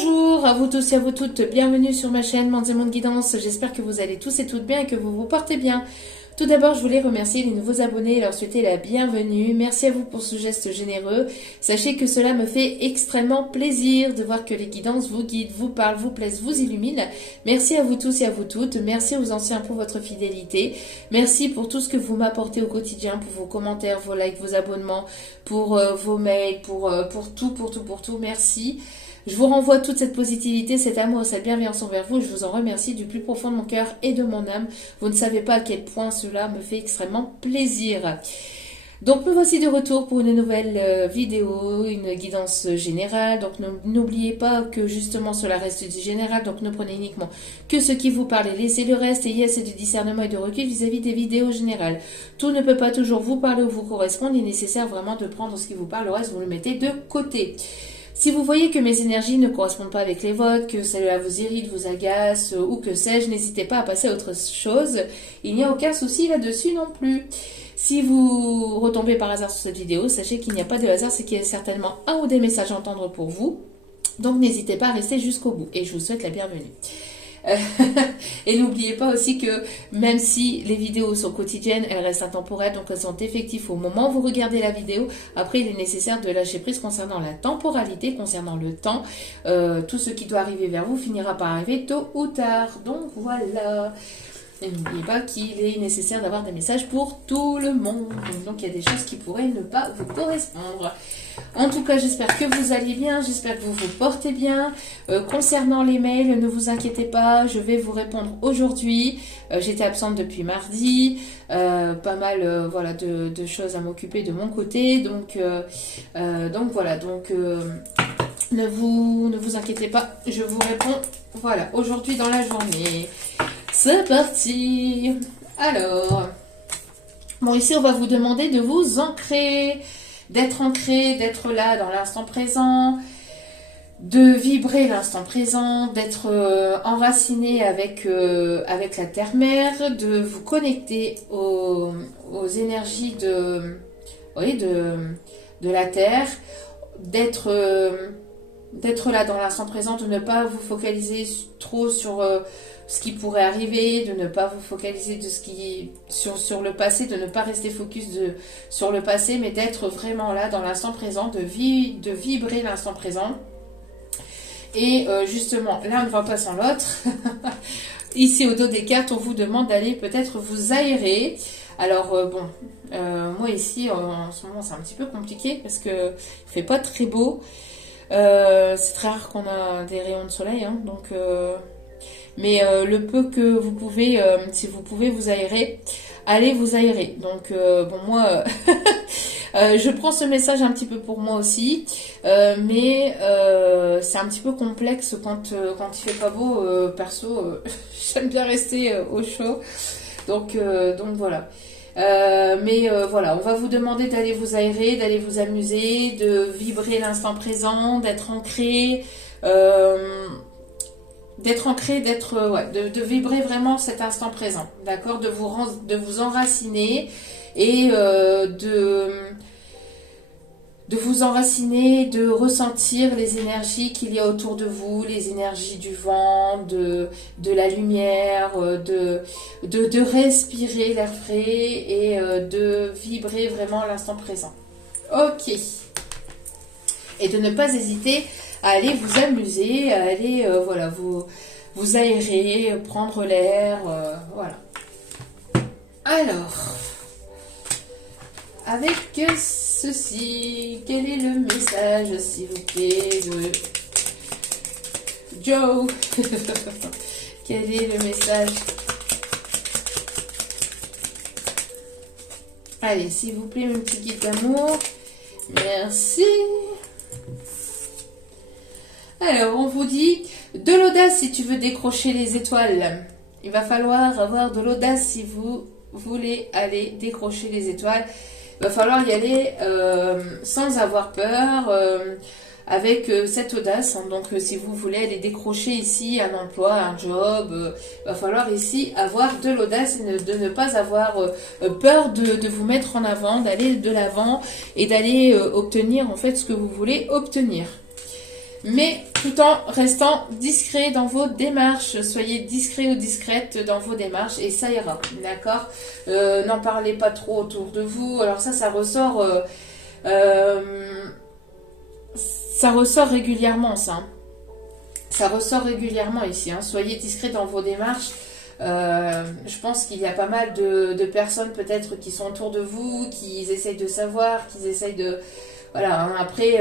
Bonjour à vous tous et à vous toutes, bienvenue sur ma chaîne Mondes et Mondes Guidance. J'espère que vous allez tous et toutes bien et que vous vous portez bien. Tout d'abord, je voulais remercier les nouveaux abonnés et leur souhaiter la bienvenue. Merci à vous pour ce geste généreux. Sachez que cela me fait extrêmement plaisir de voir que les guidances vous guident, vous parlent, vous plaisent, vous illuminent. Merci à vous tous et à vous toutes. Merci aux anciens pour votre fidélité. Merci pour tout ce que vous m'apportez au quotidien, pour vos commentaires, vos likes, vos abonnements, pour vos mails, pour tout. Merci. Je vous renvoie toute cette positivité, cet amour, cette bienveillance envers vous. Je vous en remercie du plus profond de mon cœur et de mon âme. Vous ne savez pas à quel point cela me fait extrêmement plaisir. Donc me voici de retour pour une nouvelle vidéo, une guidance générale. Donc n'oubliez pas que justement cela reste du général. Donc ne prenez uniquement que ce qui vous parle et laissez le reste. Ayez assez de discernement et de recul vis-à-vis des vidéos générales. Tout ne peut pas toujours vous parler ou vous correspondre. Il est nécessaire vraiment de prendre ce qui vous parle. Le reste, vous le mettez de côté. Si vous voyez que mes énergies ne correspondent pas avec les vôtres, que cela vous irrite, vous agace ou que sais-je, n'hésitez pas à passer à autre chose. Il n'y a aucun souci là-dessus non plus. Si vous retombez par hasard sur cette vidéo, sachez qu'il n'y a pas de hasard, c'est qu'il y a certainement un ou des messages à entendre pour vous. Donc n'hésitez pas à rester jusqu'au bout et je vous souhaite la bienvenue. Et n'oubliez pas aussi que même si les vidéos sont quotidiennes, elles restent intemporelles, donc elles sont effectives au moment où vous regardez la vidéo. Après, il est nécessaire de lâcher prise concernant la temporalité, concernant le temps. Tout ce qui doit arriver vers vous finira par arriver tôt ou tard. Donc voilà. Et n'oubliez pas qu'il est nécessaire d'avoir des messages pour tout le monde. Donc il y a des choses qui pourraient ne pas vous correspondre. En tout cas, j'espère que vous allez bien, j'espère que vous vous portez bien. Concernant les mails, ne vous inquiétez pas, je vais vous répondre aujourd'hui. J'étais absente depuis mardi, pas mal voilà, de choses à m'occuper de mon côté. Donc voilà, ne vous inquiétez pas, je vous réponds voilà, aujourd'hui dans la journée. C'est parti. Alors, bon, ici on va vous demander de vous ancrer, d'être là dans l'instant présent, de vibrer l'instant présent, d'être enraciné avec la terre-mère, de vous connecter aux énergies de la terre, d'être là dans l'instant présent, de ne pas vous focaliser trop sur ce qui pourrait arriver, de ne pas vous focaliser sur le passé, de ne pas rester focus sur le passé, mais d'être vraiment là dans l'instant présent, de vibrer l'instant présent. Et justement, l'un ne va pas sans l'autre. Ici au dos des cartes, on vous demande d'aller peut-être vous aérer. Alors moi ici en ce moment c'est un petit peu compliqué parce que il fait pas très beau. C'est très rare qu'on a des rayons de soleil, hein, donc mais le peu que vous pouvez, si vous pouvez vous aérer, allez vous aérer. Donc bon, moi je prends ce message un petit peu pour moi aussi, mais c'est un petit peu complexe quand il fait pas beau. Perso, j'aime bien rester au chaud, donc voilà. Voilà, on va vous demander d'aller vous aérer, d'aller vous amuser, de vibrer l'instant présent, d'être ancré, de vibrer vraiment cet instant présent, d'accord, de vous enraciner et de vous enraciner, de ressentir les énergies qu'il y a autour de vous, les énergies du vent, de la lumière, de respirer l'air frais et de vibrer vraiment l'instant présent. Ok. Et de ne pas hésiter à aller vous amuser, à aller voilà, vous aérer, prendre l'air, voilà. Alors, avec ceci, quel est le message, s'il vous plaît, de Joe? Quel est le message? Allez, s'il vous plaît, mon petit guide d'amour. Merci. Alors, on vous dit de l'audace si tu veux décrocher les étoiles. Il va falloir avoir de l'audace si vous voulez aller décrocher les étoiles. Il va falloir y aller sans avoir peur, avec cette audace. Donc, si vous voulez aller décrocher ici un emploi, un job, il va falloir ici avoir de l'audace et de ne pas avoir peur de vous mettre en avant, d'aller de l'avant et d'aller obtenir en fait ce que vous voulez obtenir. mais tout en restant discret dans vos démarches. Soyez discret ou discrète dans vos démarches et ça ira, d'accord. N'en parlez pas trop autour de vous. Alors ça ressort, ça ressort régulièrement, ça. Hein. Ça ressort régulièrement ici. Hein. Soyez discret dans vos démarches. Je pense qu'il y a pas mal de personnes peut-être qui sont autour de vous, qui essayent de savoir, qui essayent de... Voilà, hein. Après...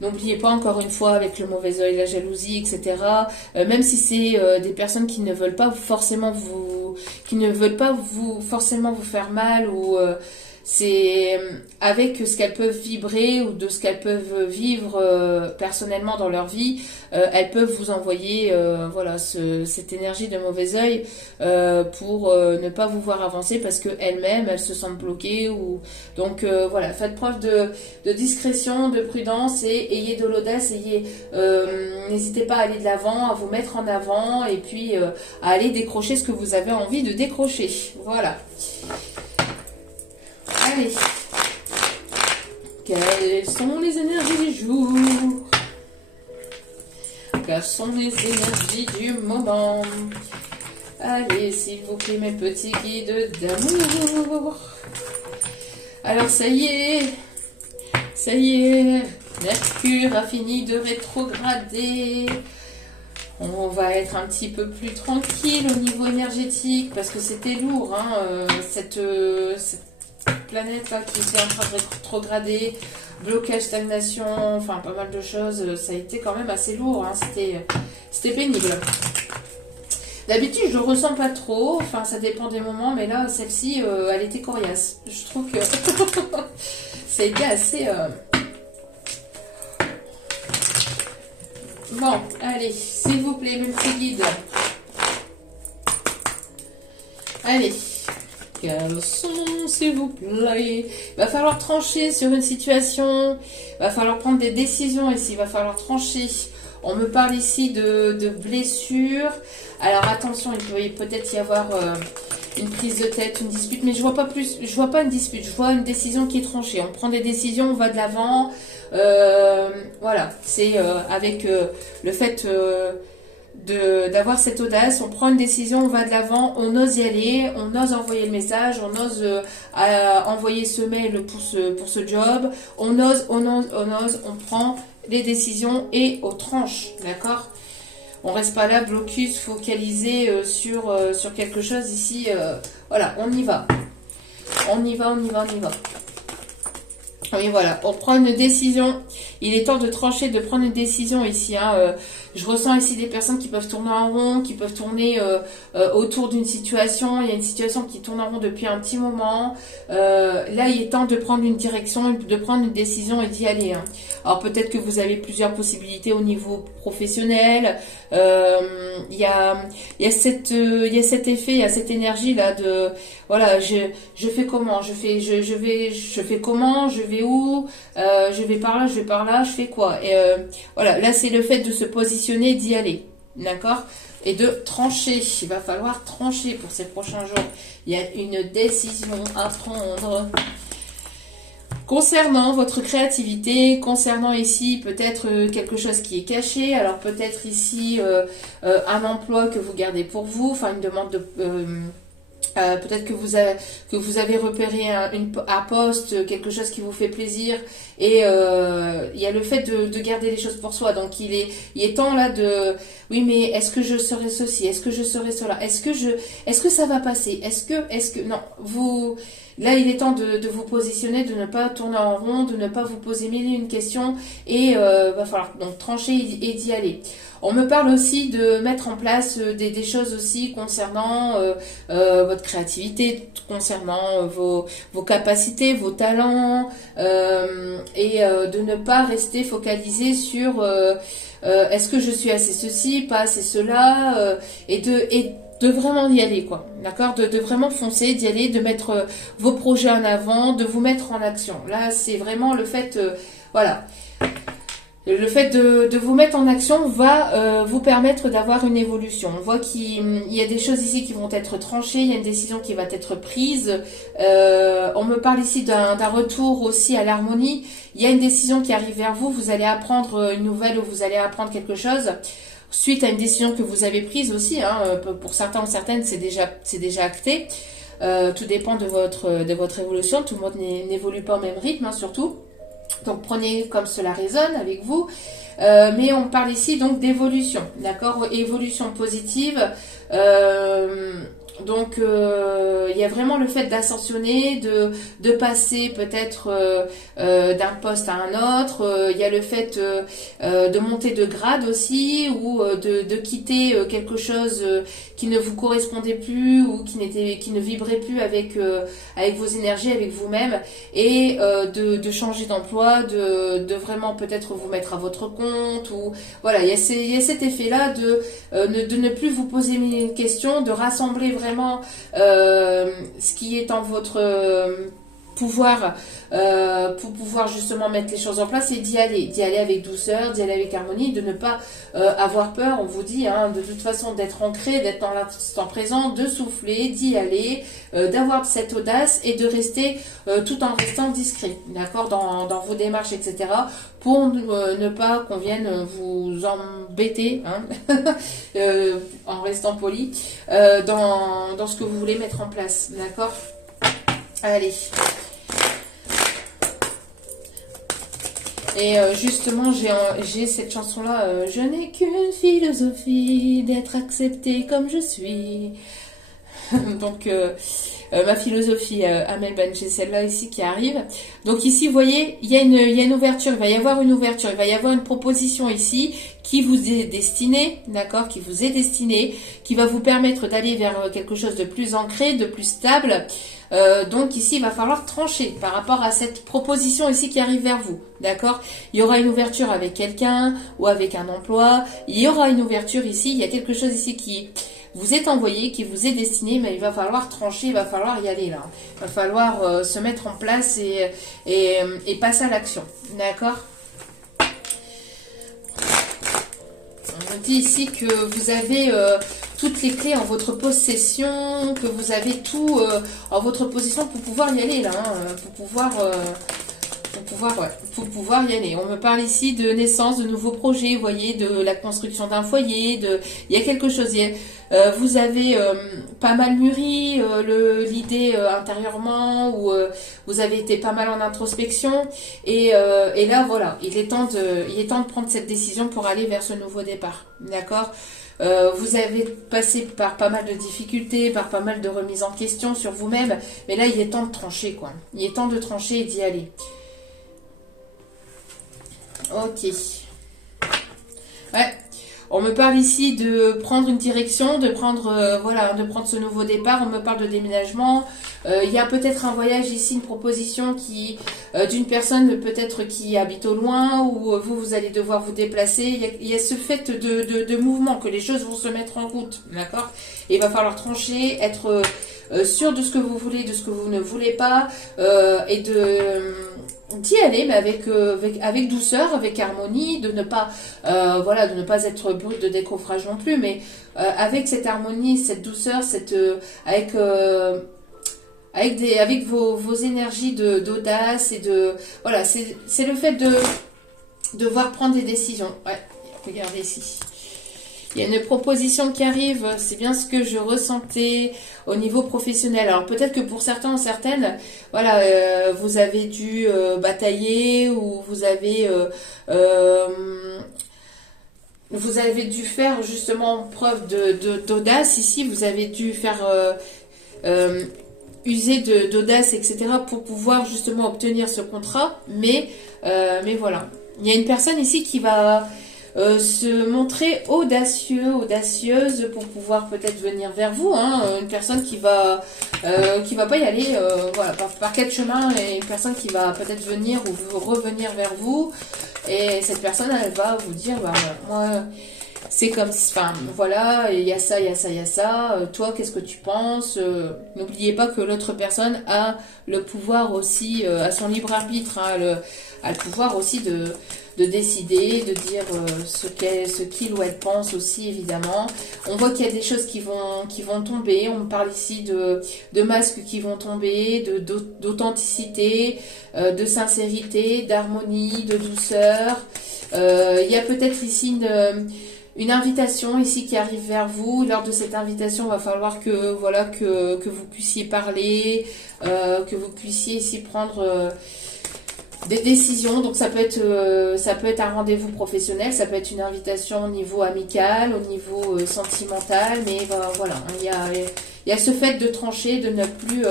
N'oubliez pas encore une fois avec le mauvais œil, la jalousie, etc. Même si c'est des personnes qui ne veulent pas forcément forcément vous faire mal ou c'est avec ce qu'elles peuvent vibrer ou de ce qu'elles peuvent vivre personnellement dans leur vie, elles peuvent vous envoyer voilà cette énergie de mauvais œil pour ne pas vous voir avancer parce que elles se sentent bloquées ou donc voilà, faites preuve de discrétion, de prudence et ayez de l'audace, n'hésitez pas à aller de l'avant, à vous mettre en avant et puis à aller décrocher ce que vous avez envie de décrocher. Voilà. Allez, quelles sont les énergies du jour? Quelles sont les énergies du moment? Allez, s'il vous plaît, mes petits guides d'amour. Alors, ça y est, Mercure a fini de rétrograder. On va être un petit peu plus tranquille au niveau énergétique parce que c'était lourd, hein, cette planète là qui était en train de rétrograder, blocage, stagnation, enfin pas mal de choses, ça a été quand même assez lourd, hein, c'était pénible. D'habitude je le ressens pas trop, enfin ça dépend des moments, mais là celle-ci elle était coriace. Je trouve que ça a été assez... Bon, allez, s'il vous plaît, mes petits guides. Allez. Quels sont, s'il vous plaît? Il va falloir trancher sur une situation. Il va falloir prendre des décisions ici. Il va falloir trancher. On me parle ici de blessures. Alors attention, il peut peut-être y avoir une prise de tête, une dispute. Mais je vois pas plus. Je vois pas une dispute. Je vois une décision qui est tranchée. On prend des décisions, on va de l'avant. Voilà. C'est avec le fait... d'avoir cette audace, on prend une décision, on va de l'avant, on ose y aller, on ose envoyer le message, on ose envoyer ce mail pour ce job, on ose, on prend les décisions et aux tranches, d'accord? On reste pas là, blocus, focalisé sur quelque chose ici, voilà, on y va. On y va. Oui, voilà, on prend une décision. Il est temps de trancher, de prendre une décision ici. Hein. Je ressens ici des personnes qui peuvent tourner en rond, qui peuvent tourner autour d'une situation. Il y a une situation qui tourne en rond depuis un petit moment. Là, il est temps de prendre une direction, de prendre une décision et d'y aller. Hein. Alors, peut-être que vous avez plusieurs possibilités au niveau professionnel. Il y a cet effet, il y a cette énergie là de voilà, je fais comment, je fais comment, je vais où, je vais par là, je fais quoi. Et voilà, là c'est le fait de se positionner, d'y aller, d'accord, et de trancher. Il va falloir trancher pour ces prochains jours. Il y a une décision à prendre. Concernant votre créativité, concernant ici peut-être quelque chose qui est caché, alors peut-être ici un emploi que vous gardez pour vous, enfin une demande de... peut-être que vous avez repéré un poste, quelque chose qui vous fait plaisir et il y a le fait de garder les choses pour soi. Donc il est temps là de oui mais est-ce que je serai ceci, est-ce que je serai cela, est-ce que ça va passer, est-ce que non, vous là il est temps de vous positionner, de ne pas tourner en rond, de ne pas vous poser mille et une questions et va falloir donc trancher et d'y aller. On me parle aussi de mettre en place des choses aussi concernant votre créativité, concernant vos capacités, vos talents, et de ne pas rester focalisé sur est-ce que je suis assez ceci, pas assez cela, et de vraiment y aller, quoi. D'accord, de vraiment foncer, d'y aller, de mettre vos projets en avant, de vous mettre en action. Là, c'est vraiment le fait, voilà. Le fait de vous mettre en action va vous permettre d'avoir une évolution. On voit qu'il y a des choses ici qui vont être tranchées, il y a une décision qui va être prise. On me parle ici d'un retour aussi à l'harmonie. Il y a une décision qui arrive vers vous, vous allez apprendre une nouvelle ou vous allez apprendre quelque chose. Suite à une décision que vous avez prise aussi, hein, pour certains ou certaines, c'est déjà acté. Tout dépend de votre évolution, tout le monde n'évolue pas au même rythme, hein, surtout. Donc prenez comme cela résonne avec vous. Mais on parle ici donc d'évolution, d'accord? Évolution positive. Donc il y a vraiment le fait d'ascensionner, de passer peut-être d'un poste à un autre. Il y a le fait de monter de grade aussi, ou de quitter quelque chose qui ne vous correspondait plus ou qui ne vibrait plus avec vos énergies, avec vous-même, et de changer d'emploi, de vraiment peut-être vous mettre à votre compte, ou voilà, il y a cet effet-là de ne plus vous poser une question, de rassembler vraiment ce qui est en votre pouvoir pour pouvoir justement mettre les choses en place, et d'y aller avec douceur, d'y aller avec harmonie, de ne pas avoir peur. On vous dit de toute façon d'être ancré, d'être dans l'instant présent, de souffler, d'y aller, d'avoir cette audace et de rester tout en restant discret, d'accord, dans vos démarches, etc., pour ne pas qu'on vienne vous embêter, en restant poli, dans ce que vous voulez mettre en place, d'accord. Allez. Et justement, j'ai cette chanson-là, je n'ai qu'une philosophie, d'être acceptée comme je suis. Donc, ma philosophie, Amel Ben, j'ai celle-là ici qui arrive. Donc ici, vous voyez, il y a une ouverture, il va y avoir une ouverture, il va y avoir une proposition ici qui vous est destinée, d'accord, qui vous est destinée, qui va vous permettre d'aller vers quelque chose de plus ancré, de plus stable. Donc ici, il va falloir trancher par rapport à cette proposition ici qui arrive vers vous, d'accord. Il y aura une ouverture avec quelqu'un ou avec un emploi. Il y aura une ouverture ici. Il y a quelque chose ici qui vous est envoyé, qui vous est destiné, mais il va falloir trancher, il va falloir y aller là. Il va falloir se mettre en place et passer à l'action, d'accord. On dit ici que vous avez toutes les clés en votre possession, que vous avez tout en votre possession pour pouvoir y aller là, pour pouvoir y aller. On me parle ici de naissance, de nouveaux projets, vous voyez, de la construction d'un foyer, il y a quelque chose. Vous avez pas mal mûri l'idée intérieurement, ou vous avez été pas mal en introspection, et là voilà, il est temps de prendre cette décision pour aller vers ce nouveau départ, d'accord. Vous avez passé par pas mal de difficultés, par pas mal de remises en question sur vous-même, mais là il est temps de trancher, quoi. Il est temps de trancher et d'y aller. Ok. Ouais. On me parle ici de prendre une direction, de prendre ce nouveau départ. On me parle de déménagement. Il y a peut-être un voyage ici, une proposition d'une personne peut-être qui habite au loin, ou vous allez devoir vous déplacer. Il y a ce fait de mouvement, que les choses vont se mettre en route, d'accord. Et il va falloir trancher, être sûr de ce que vous voulez, de ce que vous ne voulez pas, et d'y aller, mais avec douceur, avec harmonie, de ne pas être brut de décoffrage non plus, mais avec cette harmonie, cette douceur, avec vos énergies d'audace, et c'est le fait de devoir prendre des décisions. Ouais, regardez ici. Il y a une proposition qui arrive, c'est bien ce que je ressentais au niveau professionnel. Alors peut-être que pour certains ou certaines, vous avez dû batailler, ou vous avez dû faire justement preuve d'audace. Ici, vous avez dû faire user d'audace, etc., pour pouvoir justement obtenir ce contrat. Mais voilà, il y a une personne ici qui va se montrer audacieuse pour pouvoir peut-être venir vers vous, une personne qui va pas y aller par quel chemin, et une personne qui va peut-être venir ou revenir vers vous, et cette personne, elle va vous dire moi c'est comme, voilà, il y a ça, il y a ça, il y a ça, toi qu'est-ce que tu penses. N'oubliez pas que l'autre personne a le pouvoir aussi, à son libre arbitre, a le pouvoir aussi de décider, de dire ce qu'il ou elle pense aussi, évidemment. On voit qu'il y a des choses qui vont tomber. On parle ici de masques qui vont tomber, d'authenticité, de sincérité, d'harmonie, de douceur. Il y a peut-être ici une invitation ici qui arrive vers vous. Lors de cette invitation, il va falloir que voilà que vous puissiez parler, que vous puissiez ici prendre des décisions. Donc ça peut être un rendez-vous professionnel, ça peut être une invitation au niveau amical, au niveau sentimental, mais voilà, il y a ce fait de trancher, de ne plus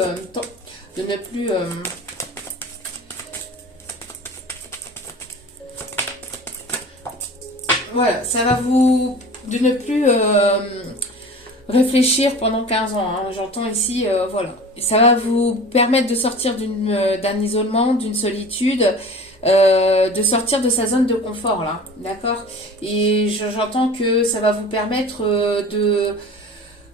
voilà, ça va vous... de ne plus réfléchir pendant 15 ans. Hein. J'entends ici, voilà. Ça va vous permettre de sortir d'un isolement, d'une solitude, de sortir de sa zone de confort, là. D'accord? Et j'entends que ça va vous permettre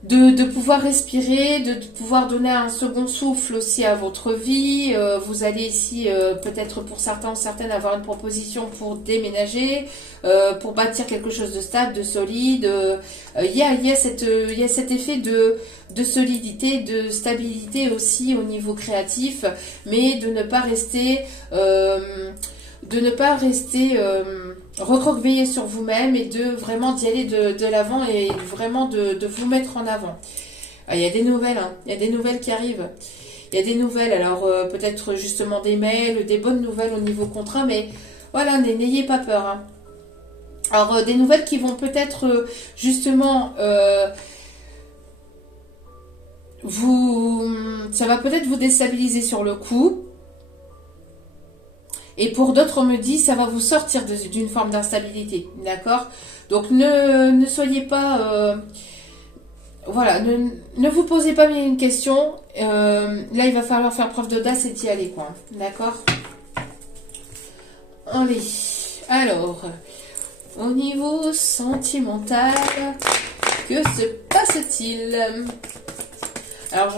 de pouvoir respirer, de pouvoir donner un second souffle aussi à votre vie. Vous allez ici, peut-être pour certains ou certaines, avoir une proposition pour déménager, pour bâtir quelque chose de stable, de solide. Il y a cet effet de solidité, de stabilité aussi au niveau créatif, mais de ne pas rester... recroqueviller sur vous-même et de vraiment d'y aller de l'avant et vraiment de vous mettre en avant. Il y a des nouvelles, hein. Il y a des nouvelles qui arrivent. Il y a des nouvelles, alors peut-être justement des mails, des bonnes nouvelles au niveau contrat, mais voilà, n'ayez pas peur. Hein. Alors des nouvelles qui vont peut-être justement ça va peut-être vous déstabiliser sur le coup. Et pour d'autres, on me dit, ça va vous sortir d'une forme d'instabilité, d'accord? Donc, ne soyez pas... voilà, ne vous posez pas bien une question. Là, il va falloir faire preuve d'audace et d'y aller, quoi. D'accord? Allez. Alors, au niveau sentimental, que se passe-t-il? Alors,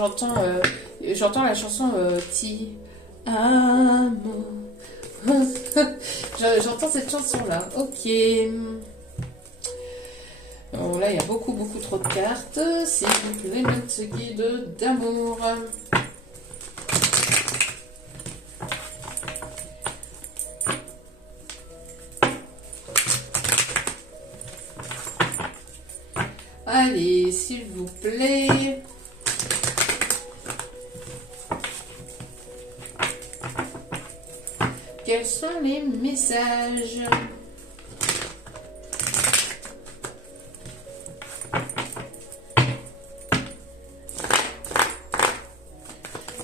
j'entends la chanson Ti Amo. J'entends cette chanson-là. Ok. Bon, là, il y a beaucoup trop de cartes. S'il vous plaît, notre guide d'amour. Allez, s'il vous plaît. Quels sont les messages?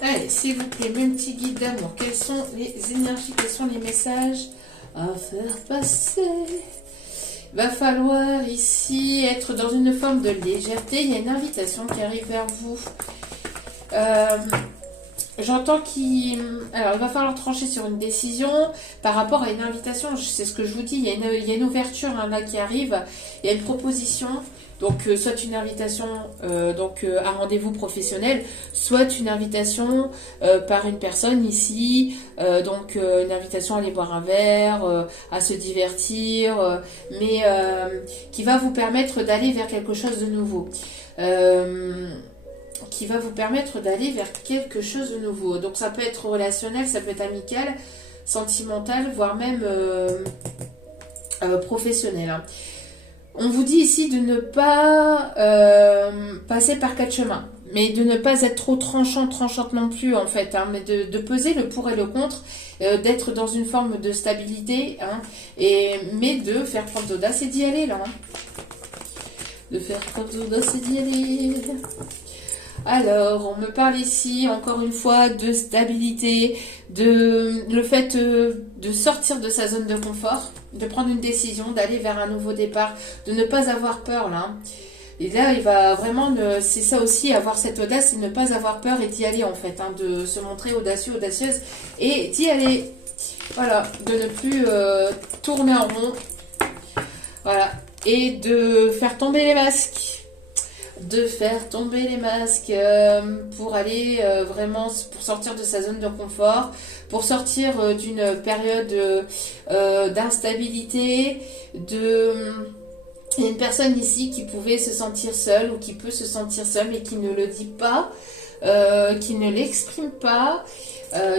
Allez, s'il vous plaît, mon petit guide d'amour. Quelles sont les énergies, quels sont les messages à faire passer? Il va falloir ici être dans une forme de légèreté. Il y a une invitation qui arrive vers vous. J'entends alors il va falloir trancher sur une décision par rapport à une invitation. C'est ce que je vous dis, il y a une ouverture hein, là qui arrive, il y a une proposition, donc soit une invitation à rendez-vous professionnel, soit une invitation par une personne ici, une invitation à aller boire un verre, à se divertir, mais qui va vous permettre d'aller vers quelque chose de nouveau. Qui va vous permettre d'aller vers quelque chose de nouveau. Donc ça peut être relationnel, ça peut être amical, sentimental, voire même professionnel. Hein. On vous dit ici de ne pas passer par quatre chemins, mais de ne pas être trop tranchante non plus en fait, hein, mais de peser le pour et le contre, d'être dans une forme de stabilité, hein, mais de faire preuve d'audace et d'y aller là. Hein. De faire preuve d'audace et d'y aller. Alors, on me parle ici, encore une fois, de stabilité, le fait de sortir de sa zone de confort, de prendre une décision, d'aller vers un nouveau départ, de ne pas avoir peur, là. Et là, il va vraiment, c'est ça aussi, avoir cette audace, c'est ne pas avoir peur et d'y aller, en fait, hein, de se montrer audacieux, audacieuse, et d'y aller. Voilà, de ne plus tourner en rond. Voilà, et de faire tomber les masques. de faire tomber les masques pour aller vraiment, pour sortir de sa zone de confort, pour sortir d'une période d'instabilité, il y a une personne ici qui pouvait se sentir seule ou qui peut se sentir seule mais qui ne le dit pas, qui ne l'exprime pas,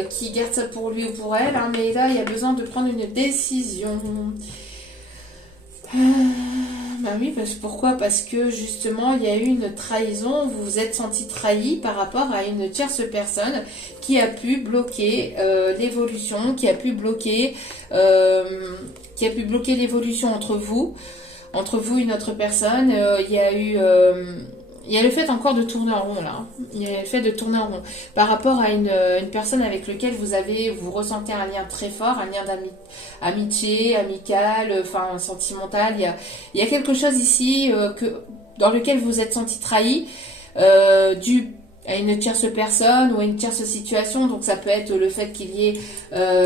qui garde ça pour lui ou pour elle, hein, mais là il y a besoin de prendre une décision. Bah oui, pourquoi? Parce que justement il y a eu une trahison, vous vous êtes senti trahi par rapport à une tierce personne qui a pu bloquer l'évolution, qui a pu bloquer l'évolution entre vous et une autre personne. Il y a le fait encore de tourner en rond là. Il y a le fait de tourner en rond par rapport à une personne avec laquelle vous ressentez un lien très fort, un lien d'amitié, amical, enfin sentimental. Il y a quelque chose ici dans lequel vous êtes senti trahi dû à une tierce personne ou à une tierce situation. Donc ça peut être le fait qu'il y ait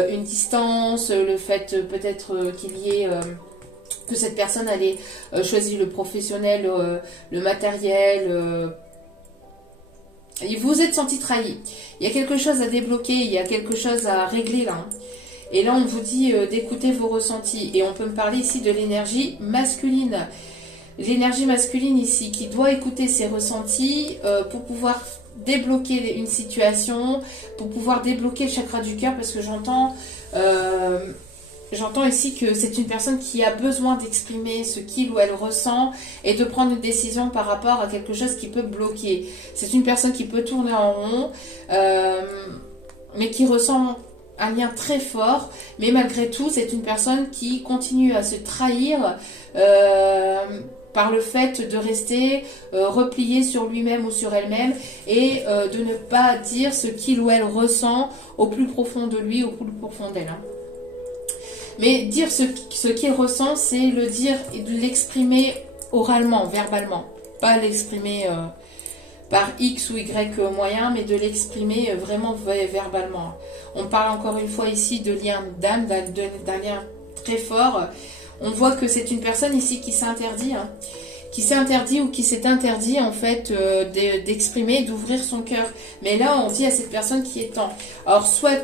une distance, le fait peut-être qu'il y ait que cette personne allait choisir le professionnel, le matériel. Vous êtes senti trahi. Il y a quelque chose à débloquer, il y a quelque chose à régler là. Et là, on vous dit d'écouter vos ressentis. Et on peut me parler ici de l'énergie masculine. L'énergie masculine ici qui doit écouter ses ressentis pour pouvoir débloquer une situation, pour pouvoir débloquer le chakra du cœur, parce que j'entends ici que c'est une personne qui a besoin d'exprimer ce qu'il ou elle ressent et de prendre une décision par rapport à quelque chose qui peut bloquer. C'est une personne qui peut tourner en rond, mais qui ressent un lien très fort. Mais malgré tout, c'est une personne qui continue à se trahir par le fait de rester replié sur lui-même ou sur elle-même et de ne pas dire ce qu'il ou elle ressent au plus profond de lui, au plus profond d'elle. Mais dire ce qu'il ressent, c'est le dire et de l'exprimer oralement, verbalement. Pas l'exprimer par X ou Y moyen, mais de l'exprimer vraiment verbalement. On parle encore une fois ici de lien d'âme, d'un lien très fort. On voit que c'est une personne ici qui s'interdit, qui s'est interdit ou qui s'est interdit en fait d'exprimer, d'ouvrir son cœur. Mais là, on dit à cette personne qui est temps. Alors, soit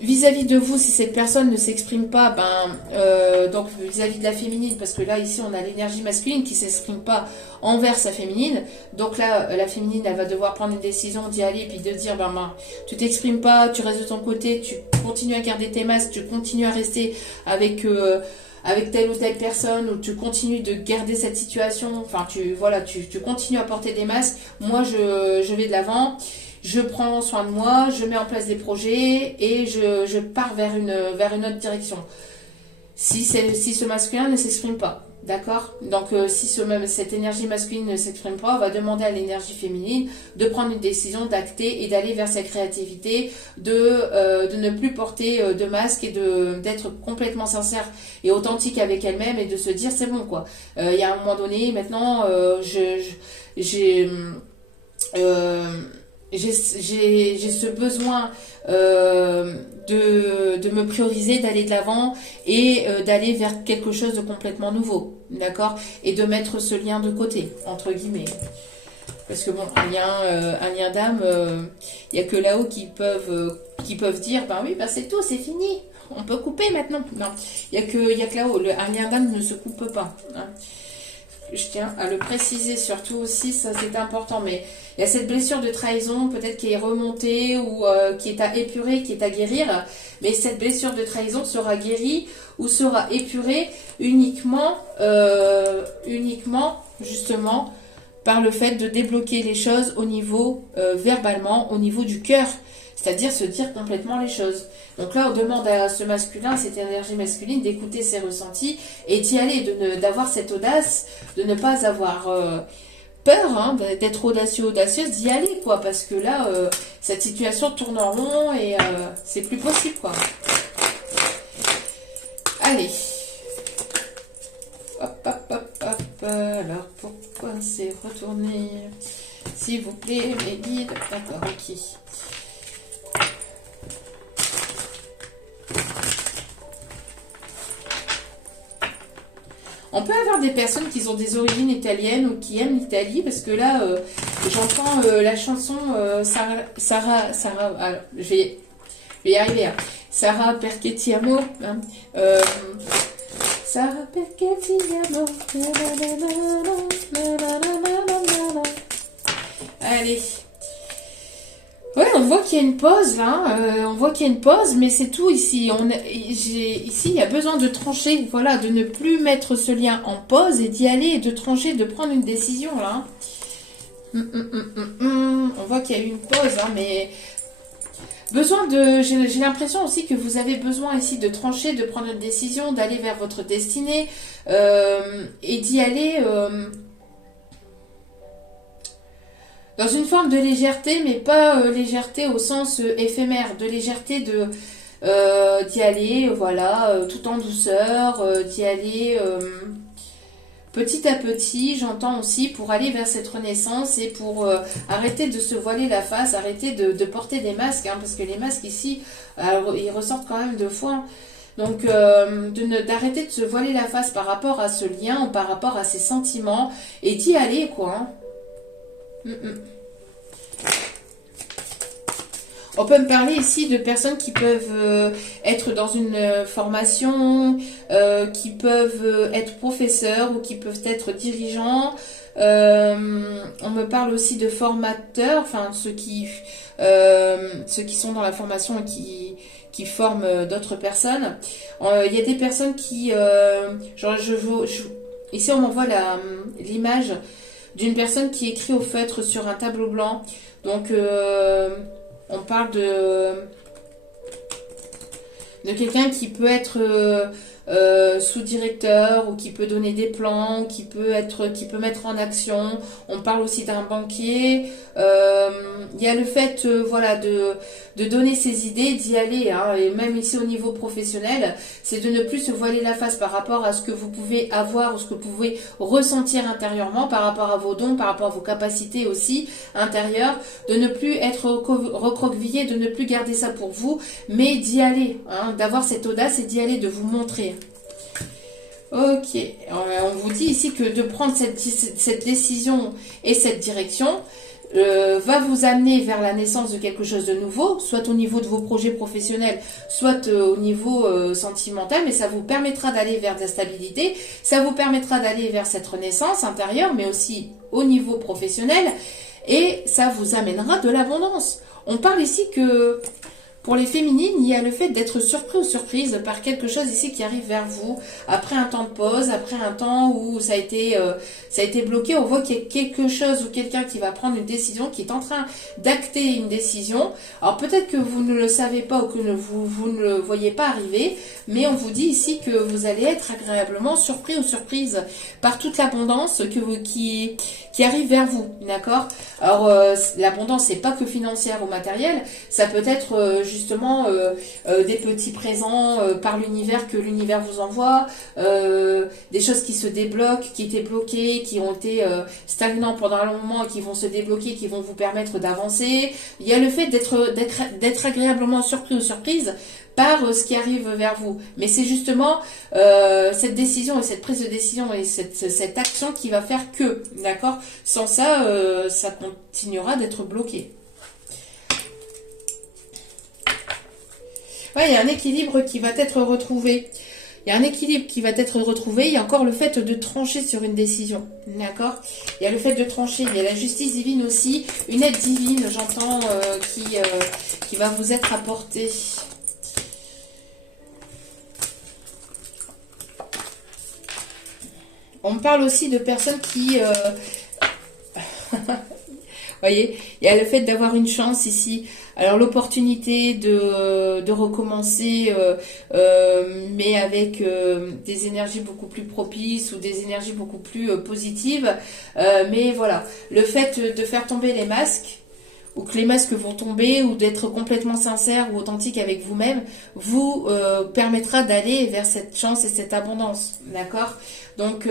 vis-à-vis de vous, si cette personne ne s'exprime pas, donc vis-à-vis de la féminine, parce que là, ici, on a l'énergie masculine qui ne s'exprime pas envers sa féminine. Donc là, la féminine, elle va devoir prendre une décision d'y aller, puis de dire, tu t'exprimes pas, tu restes de ton côté, tu continues à garder tes masques, tu continues à rester avec telle ou telle personne, ou tu continues de garder cette situation, enfin, tu continues à porter des masques. Moi, je vais de l'avant. Je prends soin de moi, je mets en place des projets et je pars vers une autre direction. Si ce masculin ne s'exprime pas, d'accord? Donc si cette énergie masculine ne s'exprime pas, on va demander à l'énergie féminine de prendre une décision, d'acter et d'aller vers sa créativité, de ne plus porter de masque et d'être complètement sincère et authentique avec elle-même et de se dire c'est bon quoi. Il y a un moment donné, maintenant, j'ai ce besoin de me prioriser, d'aller de l'avant et d'aller vers quelque chose de complètement nouveau, d'accord? Et de mettre ce lien de côté, entre guillemets. Parce que bon, un lien d'âme, il n'y a que là-haut qui peuvent dire, oui, c'est tout, c'est fini. On peut couper maintenant. Non, il n'y a que là-haut. Un lien d'âme ne se coupe pas. Je tiens à le préciser surtout aussi, ça c'est important, mais il y a cette blessure de trahison peut-être qui est remontée ou qui est à épurer, qui est à guérir, mais cette blessure de trahison sera guérie ou sera épurée uniquement justement par le fait de débloquer les choses au niveau verbalement, au niveau du cœur, c'est-à-dire se dire complètement les choses. Donc là, on demande à ce masculin, cette énergie masculine, d'écouter ses ressentis et d'y aller, d'avoir cette audace, de ne pas avoir peur, d'être audacieuse, d'y aller, quoi, parce que là, cette situation tourne en rond et c'est plus possible, quoi. Allez. Hop, hop, hop, hop. Alors, pourquoi c'est retourné? S'il vous plaît, mes guides. D'accord, ok. On peut avoir voir des personnes qui ont des origines italiennes ou qui aiment l'Italie, parce que là, j'entends la chanson Sarah, alors, je vais y arriver, hein. Sarah perché ti amo, hein. Sarah perché ti amo. Allez. Ouais, on voit qu'il y a une pause là, on voit qu'il y a une pause, mais c'est tout ici. Ici, il y a besoin de trancher, voilà, de ne plus mettre ce lien en pause et d'y aller et de trancher, de prendre une décision là. On voit qu'il y a eu une pause, hein, mais j'ai l'impression aussi que vous avez besoin ici de trancher, de prendre une décision, d'aller vers votre destinée et d'y aller. Dans une forme de légèreté, mais pas légèreté au sens éphémère, de légèreté d'y aller, voilà, tout en douceur, d'y aller petit à petit, j'entends aussi, pour aller vers cette renaissance et pour arrêter de se voiler la face, arrêter de porter des masques, hein, parce que les masques ici, ils ressortent quand même deux fois. Donc, d'arrêter de se voiler la face par rapport à ce lien ou par rapport à ces sentiments et d'y aller, quoi, hein. On peut me parler ici de personnes qui peuvent être dans une formation, qui peuvent être professeurs ou qui peuvent être dirigeants. On me parle aussi de formateurs, enfin ceux qui sont dans la formation et qui forment d'autres personnes. Il y a des personnes qui... ici, on m'envoie l'image d'une personne qui écrit au feutre sur un tableau blanc. Donc, on parle de quelqu'un qui peut être sous-directeur ou qui peut donner des plans, qui peut mettre en action. On parle aussi d'un banquier. Il y a le fait, voilà, de donner ses idées, d'y aller, hein, et même ici au niveau professionnel, c'est de ne plus se voiler la face par rapport à ce que vous pouvez avoir ou ce que vous pouvez ressentir intérieurement, par rapport à vos dons, par rapport à vos capacités aussi intérieures, de ne plus être recroquevillé, de ne plus garder ça pour vous, mais d'y aller, hein, d'avoir cette audace et d'y aller, de vous montrer. Ok, on vous dit ici que de prendre cette décision et cette direction va vous amener vers la naissance de quelque chose de nouveau, soit au niveau de vos projets professionnels, soit au niveau sentimental, mais ça vous permettra d'aller vers de la stabilité, ça vous permettra d'aller vers cette renaissance intérieure, mais aussi au niveau professionnel, et ça vous amènera de l'abondance. On parle ici que... Pour les féminines, il y a le fait d'être surpris ou surprise par quelque chose ici qui arrive vers vous, après un temps de pause, après un temps où ça a été bloqué. On voit qu'il y a quelque chose ou quelqu'un qui va prendre une décision, qui est en train d'acter une décision. Alors peut-être que vous ne le savez pas ou que vous ne le voyez pas arriver, mais on vous dit ici que vous allez être agréablement surpris ou surprise par toute l'abondance qui arrive vers vous, d'accord? Alors l'abondance, c'est pas que financière ou matérielle, ça peut être justement des petits présents par l'univers que l'univers vous envoie, des choses qui se débloquent, qui étaient bloquées, qui ont été stagnants pendant un long moment et qui vont se débloquer, qui vont vous permettre d'avancer. Il y a le fait d'être agréablement surpris ou surprise par ce qui arrive vers vous. Mais c'est justement cette décision et cette prise de décision et cette action qui va faire que, d'accord? Sans ça, ça continuera d'être bloqué. Ouais, il y a un équilibre qui va être retrouvé. Il y a un équilibre qui va être retrouvé. Il y a encore le fait de trancher sur une décision. D'accord? Il y a le fait de trancher. Il y a la justice divine aussi. Une aide divine, j'entends, qui va vous être apportée. On me parle aussi de personnes qui... voyez, il y a le fait d'avoir une chance ici. Alors l'opportunité de recommencer, mais avec des énergies beaucoup plus propices ou des énergies beaucoup plus positives. Mais voilà, le fait de faire tomber les masques, ou que les masques vont tomber, ou d'être complètement sincère ou authentique avec vous-même, vous permettra d'aller vers cette chance et cette abondance, d'accord? Donc,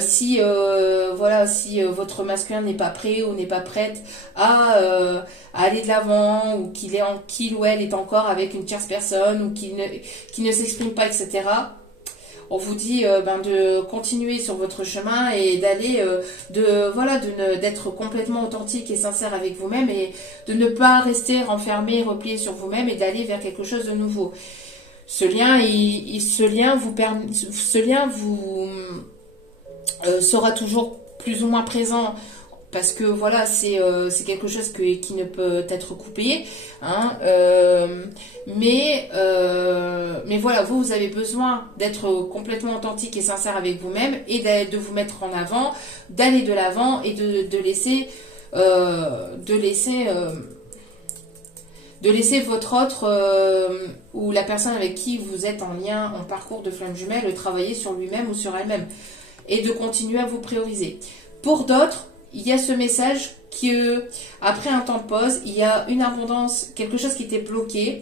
si votre masculin n'est pas prêt ou n'est pas prête à aller de l'avant, ou qu'il ou elle est encore avec une tierce personne, ou qu'il ne s'exprime pas, etc., on vous dit de continuer sur votre chemin et d'aller, d'être complètement authentique et sincère avec vous-même et de ne pas rester renfermé, replié sur vous-même et d'aller vers quelque chose de nouveau. Ce lien, sera toujours plus ou moins présent parce que voilà, c'est quelque chose qui ne peut être coupé, hein, mais voilà, vous avez besoin d'être complètement authentique et sincère avec vous-même et de vous mettre en avant, d'aller de l'avant et de laisser votre autre ou la personne avec qui vous êtes en lien, en parcours de flamme jumelle, travailler sur lui-même ou sur elle-même et de continuer à vous prioriser. Pour d'autres, il y a ce message après un temps de pause, il y a une abondance, quelque chose qui était bloqué,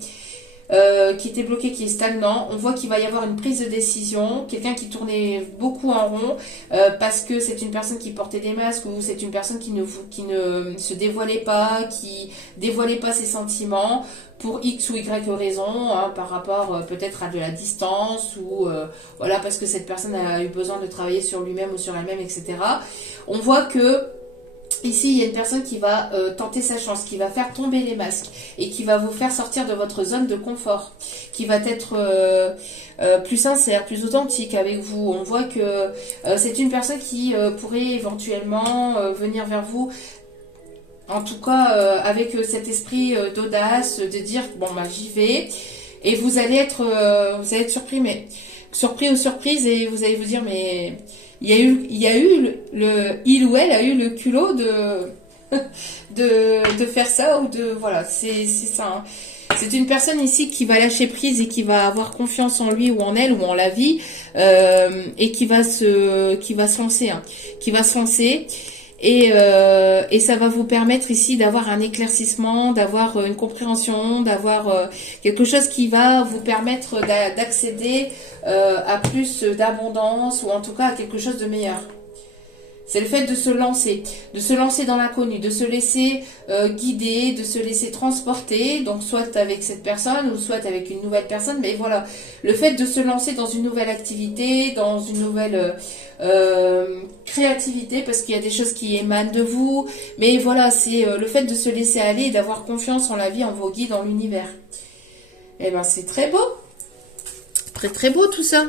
qui est stagnant. On voit qu'il va y avoir une prise de décision, quelqu'un qui tournait beaucoup en rond parce que c'est une personne qui portait des masques ou c'est une personne qui ne se dévoilait pas, qui dévoilait pas ses sentiments pour X ou Y raison, hein, par rapport peut-être à de la distance ou voilà, parce que cette personne a eu besoin de travailler sur lui-même ou sur elle-même, etc. On voit que ici, il y a une personne qui va tenter sa chance, qui va faire tomber les masques et qui va vous faire sortir de votre zone de confort, qui va être plus sincère, plus authentique avec vous. On voit que c'est une personne qui pourrait éventuellement venir vers vous, en tout cas avec cet esprit d'audace, de dire bon bah j'y vais, et vous allez être surpris ou surprise et vous allez vous dire mais il ou elle a eu le culot de faire ça ou voilà, c'est ça. Hein. C'est une personne ici qui va lâcher prise et qui va avoir confiance en lui ou en elle ou en la vie et qui va se lancer, hein, qui va se lancer. Et ça va vous permettre ici d'avoir un éclaircissement, d'avoir une compréhension, d'avoir quelque chose qui va vous permettre d'accéder à plus d'abondance ou en tout cas à quelque chose de meilleur. C'est le fait de se lancer dans l'inconnu, de se laisser guider, de se laisser transporter, donc soit avec cette personne ou soit avec une nouvelle personne, mais voilà, le fait de se lancer dans une nouvelle activité, dans une nouvelle créativité, parce qu'il y a des choses qui émanent de vous, mais voilà, c'est le fait de se laisser aller et d'avoir confiance en la vie, en vos guides, en l'univers. Et ben c'est très beau, très très beau tout ça.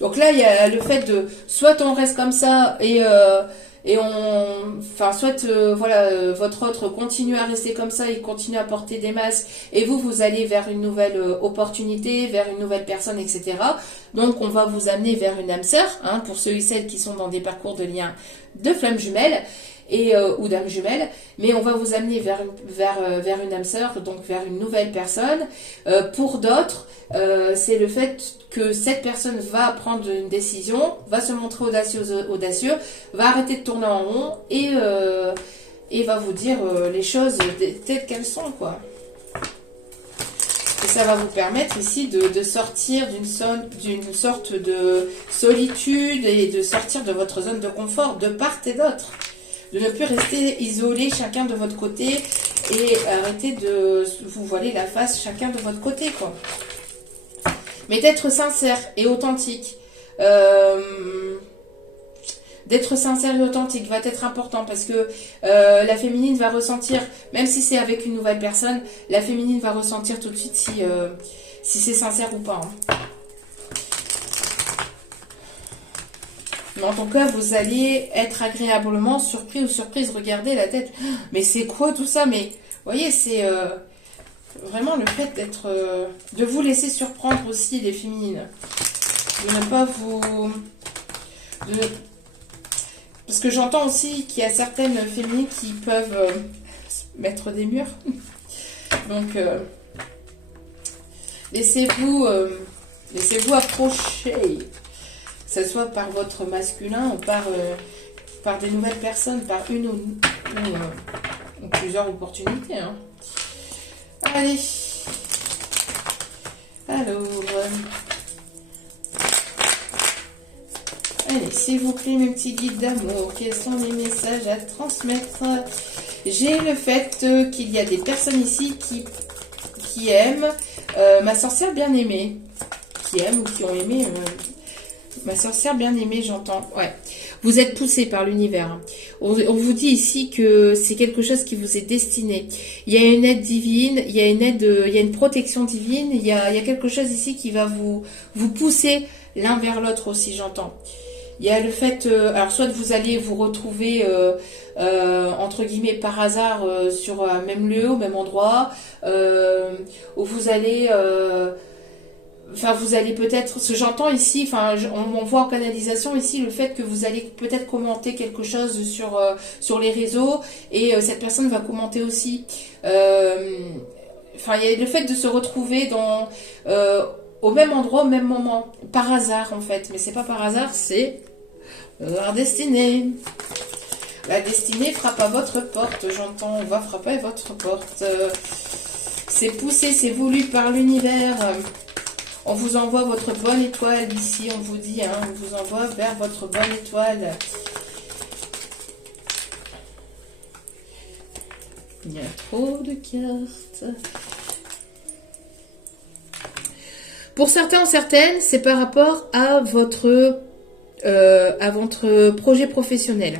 Donc là, il y a le fait de, soit on reste comme ça votre autre continue à rester comme ça, il continue à porter des masques et vous allez vers une nouvelle opportunité, vers une nouvelle personne, etc. Donc on va vous amener vers une âme sœur, hein, pour ceux et celles qui sont dans des parcours de lien de flammes jumelles ou d'âmes jumelles, mais on va vous amener vers une âme sœur, donc vers une nouvelle personne. Pour d'autres, c'est le fait que cette personne va prendre une décision, va se montrer audacieux, va arrêter de tourner en rond et va vous dire les choses telles qu'elles sont, quoi. Et ça va vous permettre ici de sortir d'une sorte de solitude et de sortir de votre zone de confort de part et d'autre. De ne plus rester isolés chacun de votre côté et arrêter de vous voiler la face chacun de votre côté, quoi. Mais d'être sincère et authentique. D'être sincère et authentique va être important parce que la féminine va ressentir, même si c'est avec une nouvelle personne, la féminine va ressentir tout de suite si c'est sincère ou pas. Hein. Mais en tout cas, vous allez être agréablement surpris ou surprise. Regardez la tête. Mais c'est quoi tout ça? Mais vous voyez, c'est vraiment le fait de vous laisser surprendre aussi, les féminines. De ne pas vous... Parce que j'entends aussi qu'il y a certaines féminines qui peuvent mettre des murs. Donc, laissez-vous approcher. Que ce soit par votre masculin ou par des nouvelles personnes, par une ou plusieurs opportunités. Hein. Allez. Alors. Allez, s'il vous plaît, mes petits guides d'amour, quels sont les messages à transmettre? J'ai le fait qu'il y a des personnes ici qui aiment Ma sorcière bien-aimée, qui aime ou qui ont aimé... ma sorcière bien-aimée, j'entends. Ouais. Vous êtes poussé par l'univers. On vous dit ici que c'est quelque chose qui vous est destiné. Il y a une aide divine, il y a une aide, il y a une protection divine, il y a quelque chose ici qui va vous pousser l'un vers l'autre aussi, j'entends. Il y a le fait, alors soit vous allez vous retrouver entre guillemets par hasard sur un même lieu, au même endroit, où vous allez enfin, vous allez peut-être, ce j'entends ici, enfin, on voit en canalisation ici le fait que vous allez peut-être commenter quelque chose sur les réseaux et cette personne va commenter aussi. Enfin, il y a le fait de se retrouver au même endroit, au même moment, par hasard en fait. Mais c'est pas par hasard, c'est la destinée. La destinée frappe à votre porte, j'entends, on va frapper à votre porte. C'est poussé, c'est voulu par l'univers. On vous envoie votre bonne étoile ici, on vous dit, hein, on vous envoie vers votre bonne étoile. Il y a trop de cartes. Pour certains ou certaines, c'est par rapport à votre projet professionnel.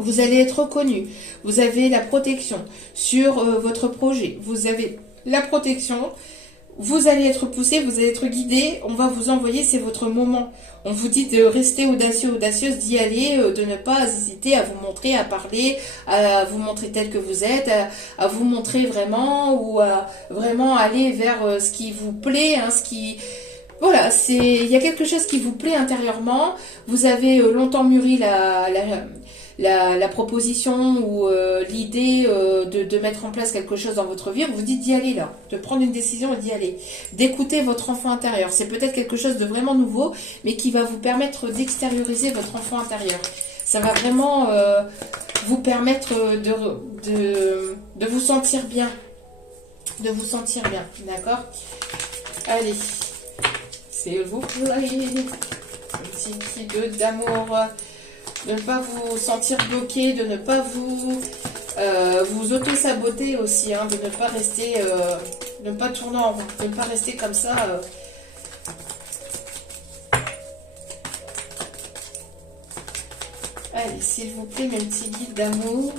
Vous allez être reconnu. Vous avez la protection sur votre projet. Vous avez la protection. Vous allez être poussé, vous allez être guidé, on va vous envoyer, c'est votre moment. On vous dit de rester audacieux, audacieuse, d'y aller, de ne pas hésiter à vous montrer, à parler, à vous montrer tel que vous êtes, à vous montrer vraiment ou à vraiment aller vers ce qui vous plaît, hein, ce qui... Voilà, il y a quelque chose qui vous plaît intérieurement. Vous avez longtemps mûri la proposition ou l'idée de mettre en place quelque chose dans votre vie. On vous dit d'y aller là, de prendre une décision et d'y aller. D'écouter votre enfant intérieur. C'est peut-être quelque chose de vraiment nouveau, mais qui va vous permettre d'extérioriser votre enfant intérieur. Ça va vraiment vous permettre de vous sentir bien. De vous sentir bien, d'accord? Allez. S'il vous plaît, un petit cri d'amour, de ne pas vous sentir bloqué, de ne pas vous auto-saboter aussi, hein, de ne pas rester, de ne pas tourner en rond, de ne pas rester comme ça. Allez, s'il vous plaît, mes petits guides d'amour.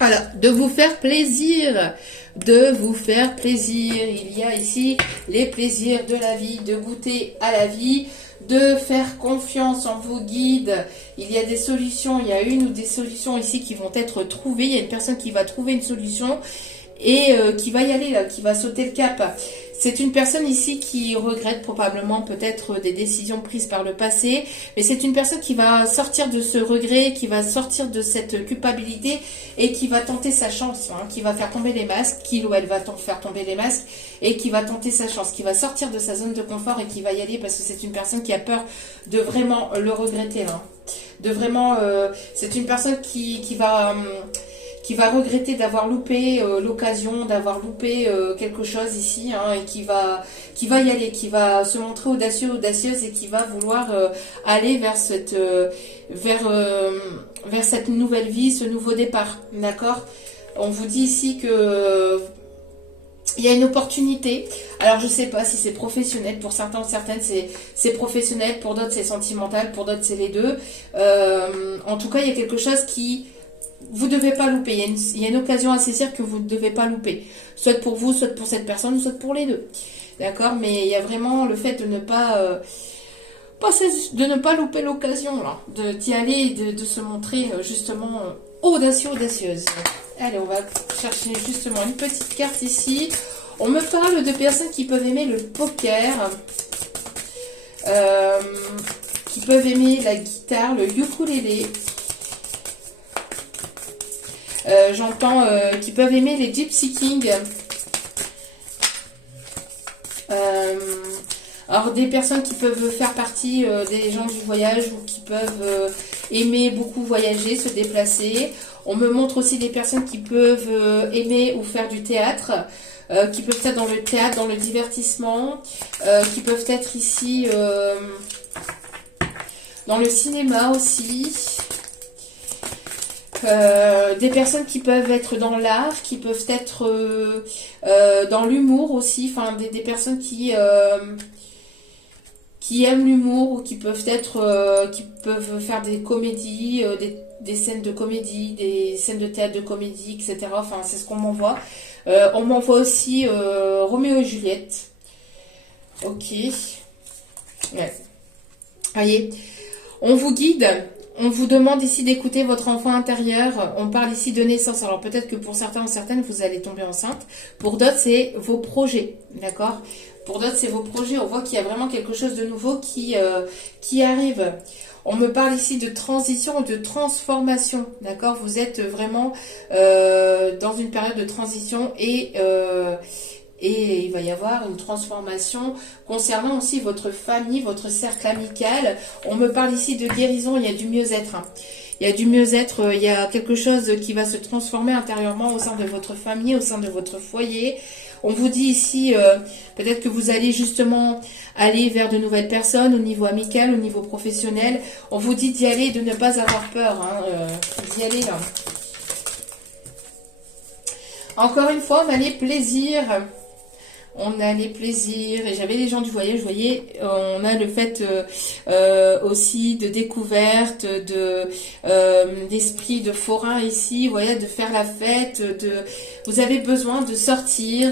Voilà, de vous faire plaisir, de vous faire plaisir. Il y a ici les plaisirs de la vie, de goûter à la vie, de faire confiance en vos guides. Il y a des solutions, il y a une ou des solutions ici qui vont être trouvées. Il y a une personne qui va trouver une solution et qui va y aller là, qui va sauter le cap. C'est une personne ici qui regrette probablement peut-être des décisions prises par le passé, mais c'est une personne qui va sortir de ce regret, qui va sortir de cette culpabilité et qui va tenter sa chance, hein, qui va faire tomber les masques, qu'il ou elle va faire tomber les masques et qui va tenter sa chance, qui va sortir de sa zone de confort et qui va y aller parce que c'est une personne qui a peur de vraiment le regretter, hein. De vraiment, c'est une personne qui va regretter d'avoir loupé l'occasion, d'avoir loupé quelque chose ici, hein, et qui va y aller, qui va se montrer audacieux, audacieuse et qui va vouloir aller vers cette nouvelle vie, ce nouveau départ, d'accord? On vous dit ici que il y a une opportunité. Alors je sais pas si c'est professionnel, pour certains ou certaines c'est professionnel, pour d'autres c'est sentimental, pour d'autres c'est les deux. En tout cas il y a quelque chose qui vous ne devez pas louper. Il y a une occasion à saisir que vous ne devez pas louper. Soit pour vous, soit pour cette personne, soit pour les deux. D'accord? Mais il y a vraiment le fait de ne pas louper l'occasion là, d'y aller et de se montrer justement audacieux, audacieuse. Allez, on va chercher justement une petite carte ici. On me parle de personnes qui peuvent aimer le poker, qui peuvent aimer la guitare, le ukulélé. J'entends qui peuvent aimer les Gypsy Kings. Alors des personnes qui peuvent faire partie des gens du voyage ou qui peuvent aimer beaucoup voyager, se déplacer. On me montre aussi des personnes qui peuvent aimer ou faire du théâtre, qui peuvent être dans le théâtre, dans le divertissement, qui peuvent être ici dans le cinéma aussi. Des personnes qui peuvent être dans l'art, qui peuvent être dans l'humour aussi, enfin des personnes qui aiment l'humour ou qui peuvent être qui peuvent faire des comédies, des scènes de comédie, des scènes de théâtre de comédie, etc. Enfin, c'est ce qu'on m'envoie. On m'envoie aussi Roméo et Juliette. Ok. Ouais. Voyez, on vous guide. On vous demande ici d'écouter votre enfant intérieur. On parle ici de naissance. Alors peut-être que pour certains ou certaines, vous allez tomber enceinte. Pour d'autres, c'est vos projets. D'accord? Pour d'autres, c'est vos projets. On voit qu'il y a vraiment quelque chose de nouveau qui arrive. On me parle ici de transition, de transformation. D'accord? Vous êtes vraiment dans une période de transition et il va y avoir une transformation concernant aussi votre famille, votre cercle amical. On me parle ici de guérison, il y a du mieux-être. Il y a du mieux-être, il y a quelque chose qui va se transformer intérieurement au sein de votre famille, au sein de votre foyer. On vous dit ici, peut-être que vous allez justement aller vers de nouvelles personnes au niveau amical, au niveau professionnel. On vous dit d'y aller, de ne pas avoir peur, d'y aller là. Encore une fois, on a les plaisirs. On a les plaisirs, et j'avais les gens du voyage, vous voyez, on a le fait aussi de découverte, d'esprit de forain ici, vous voyez, de faire la fête, vous avez besoin de sortir,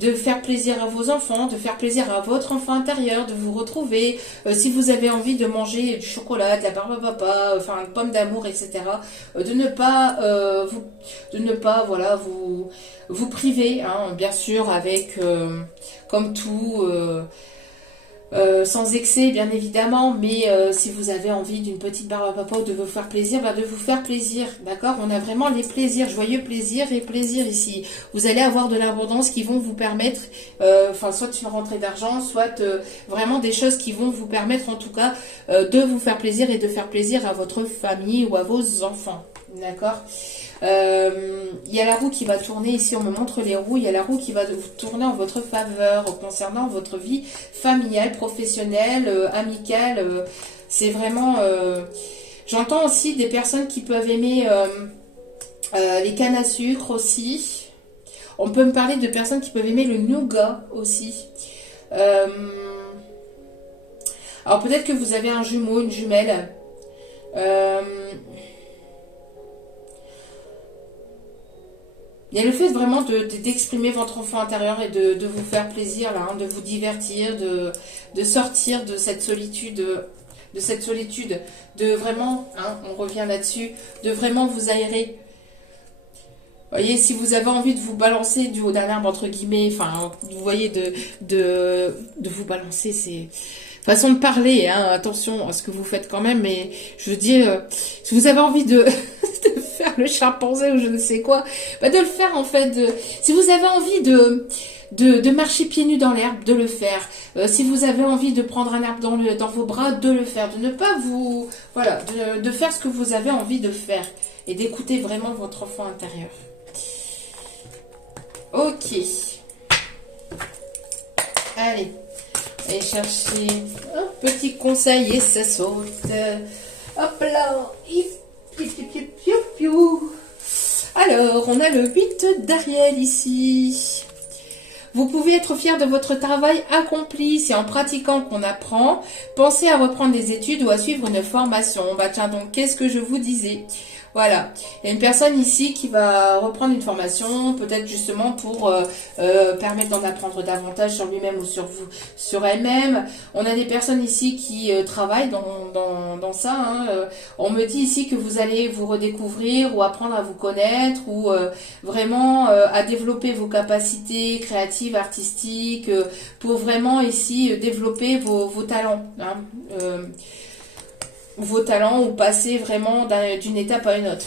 de faire plaisir à vos enfants, de faire plaisir à votre enfant intérieur, de vous retrouver, si vous avez envie de manger du chocolat, de la barbe à papa, enfin, une pomme d'amour, etc., de ne pas, voilà, vous priver, hein, bien sûr, avec, comme tout, sans excès, bien évidemment, mais si vous avez envie d'une petite barbe à papa ou de vous faire plaisir, de vous faire plaisir, d'accord? On a vraiment les plaisirs, joyeux plaisirs et plaisirs ici. Vous allez avoir de l'abondance qui vont vous permettre, soit une rentrée d'argent, soit vraiment des choses qui vont vous permettre, en tout cas, de vous faire plaisir et de faire plaisir à votre famille ou à vos enfants, d'accord? Il y a la roue qui va tourner ici, on me montre les roues, il y a la roue qui va tourner en votre faveur concernant votre vie familiale, professionnelle, amicale. C'est vraiment... J'entends aussi des personnes qui peuvent aimer les cannes à sucre aussi. On peut me parler de personnes qui peuvent aimer le nougat aussi. Alors peut-être que vous avez un jumeau, une jumelle. Il y a le fait vraiment d'exprimer votre enfant intérieur et de vous faire plaisir, là, hein, de vous divertir, de sortir de cette solitude, de vraiment, hein, on revient là-dessus, de vraiment vous aérer. Vous voyez, si vous avez envie de vous balancer du haut d'un arbre, entre guillemets, enfin, vous voyez, de vous balancer, c'est... Façon de parler, hein, attention à ce que vous faites quand même, mais je veux dire, si vous avez envie de faire le chimpanzé ou je ne sais quoi, de le faire en fait. Si vous avez envie de marcher pieds nus dans l'herbe, de le faire. Si vous avez envie de prendre un arbre dans vos bras, de le faire. De ne pas vous... Voilà, de faire ce que vous avez envie de faire. Et d'écouter vraiment votre enfant intérieur. Ok. Allez. Allez chercher un petit conseil et ça saute. Hop là. Alors, on a le 8 d'Ariel ici. Vous pouvez être fier de votre travail accompli. C'est en pratiquant qu'on apprend. Pensez à reprendre des études ou à suivre une formation. Tiens, donc, qu'est-ce que je vous disais ? Voilà, il y a une personne ici qui va reprendre une formation, peut-être justement pour permettre d'en apprendre davantage sur lui-même ou sur elle-même. On a des personnes ici qui travaillent dans ça. Hein. On me dit ici que vous allez vous redécouvrir ou apprendre à vous connaître ou vraiment à développer vos capacités créatives, artistiques, pour vraiment ici développer vos talents. Hein. Vos talents ou passer vraiment d'une étape à une autre.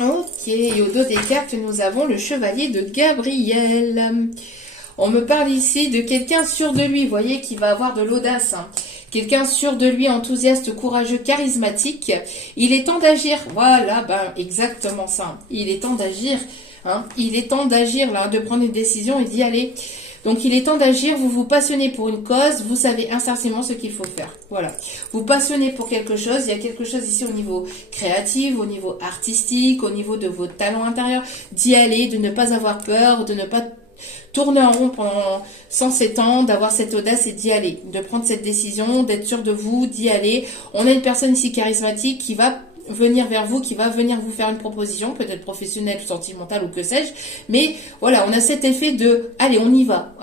Ok, et au dos des cartes, nous avons le chevalier de Gabriel. On me parle ici de quelqu'un sûr de lui, vous voyez, qui va avoir de l'audace. Hein. Quelqu'un sûr de lui, enthousiaste, courageux, charismatique. Il est temps d'agir. Voilà, exactement ça. Il est temps d'agir. Hein. Il est temps d'agir, là, de prendre une décision et d'y aller. Donc il est temps d'agir, vous vous passionnez pour une cause, vous savez instinctivement ce qu'il faut faire. Voilà. Vous passionnez pour quelque chose, il y a quelque chose ici au niveau créatif, au niveau artistique, au niveau de vos talents intérieurs, d'y aller, de ne pas avoir peur, de ne pas tourner en rond pendant 107 ans, d'avoir cette audace et d'y aller, de prendre cette décision, d'être sûr de vous, d'y aller. On a une personne ici charismatique qui va venir vers vous, qui va venir vous faire une proposition, peut-être professionnelle, sentimentale ou que sais-je, mais voilà, on a cet effet de allez, on y va.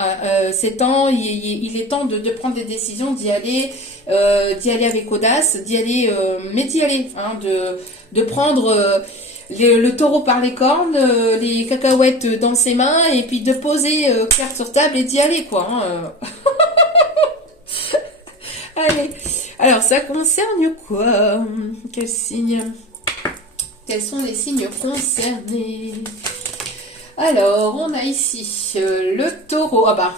C'est temps, il est temps de prendre des décisions, d'y aller avec audace, d'y aller, mais d'y aller, hein, de prendre le taureau par les cornes, les cacahuètes dans ses mains, et puis de poser carte sur table et d'y aller, quoi. Hein. Allez, alors ça concerne quoi? Quel signe? Quels sont les signes concernés? Alors, on a ici le taureau. Ah bah,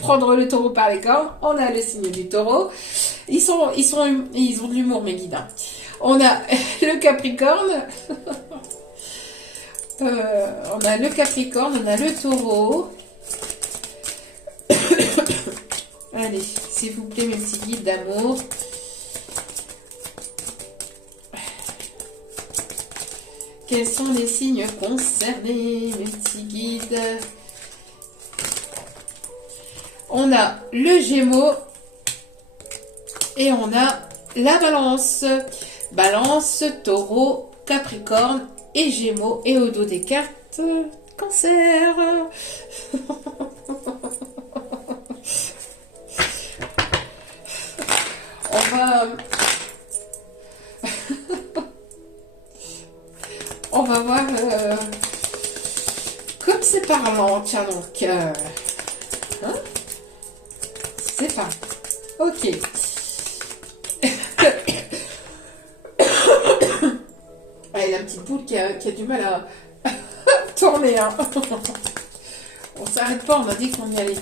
prendre le taureau par les cornes. On a le signe du taureau. Ils ont de l'humour, mes guides. Hein. On a le capricorne. On a le capricorne, on a le taureau. Allez, s'il vous plaît, mes petits guides d'amour. Quels sont les signes concernés, mes petits guides? On a le Gémeaux et on a la Balance. Balance, Taureau, Capricorne et Gémeaux. Et au dos des cartes, Cancer. On va voir comme c'est parlant. Tiens donc. Hein, c'est pas. Ok. Allez, la petite boule qui a du mal à tourner. Hein. On s'arrête pas, on m'a dit qu'on y allait.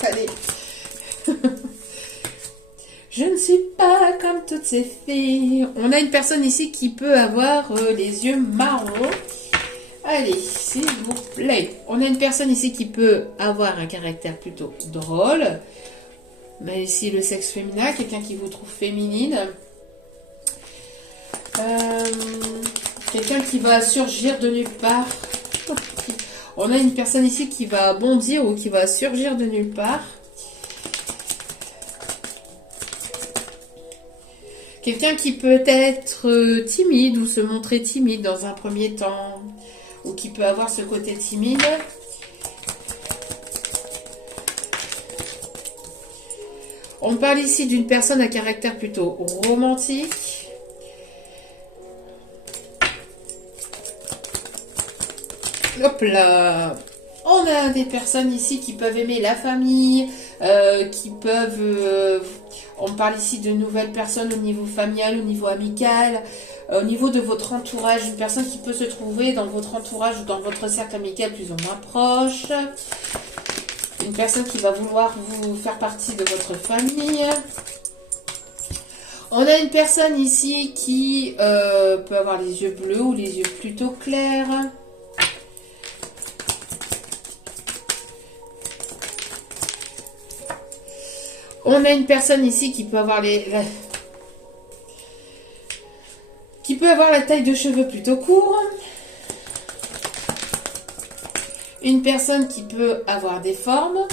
Allez. Je ne suis pas comme toutes ces filles. On a une personne ici qui peut avoir les yeux marrons. Allez, s'il vous plaît. On a une personne ici qui peut avoir un caractère plutôt drôle. On a ici le sexe féminin, quelqu'un qui vous trouve féminine. Quelqu'un qui va surgir de nulle part. On a une personne ici qui va bondir ou qui va surgir de nulle part. Quelqu'un qui peut être timide ou se montrer timide dans un premier temps, ou qui peut avoir ce côté timide. On parle ici d'une personne à caractère plutôt romantique. Hop là! On a des personnes ici qui peuvent aimer la famille, qui peuvent... on parle ici de nouvelles personnes au niveau familial, au niveau amical, au niveau de votre entourage. Une personne qui peut se trouver dans votre entourage ou dans votre cercle amical plus ou moins proche. Une personne qui va vouloir vous faire partie de votre famille. On a une personne ici qui peut avoir les yeux bleus ou les yeux plutôt clairs. On a une personne ici qui peut avoir la taille de cheveux plutôt court. Une personne qui peut avoir des formes.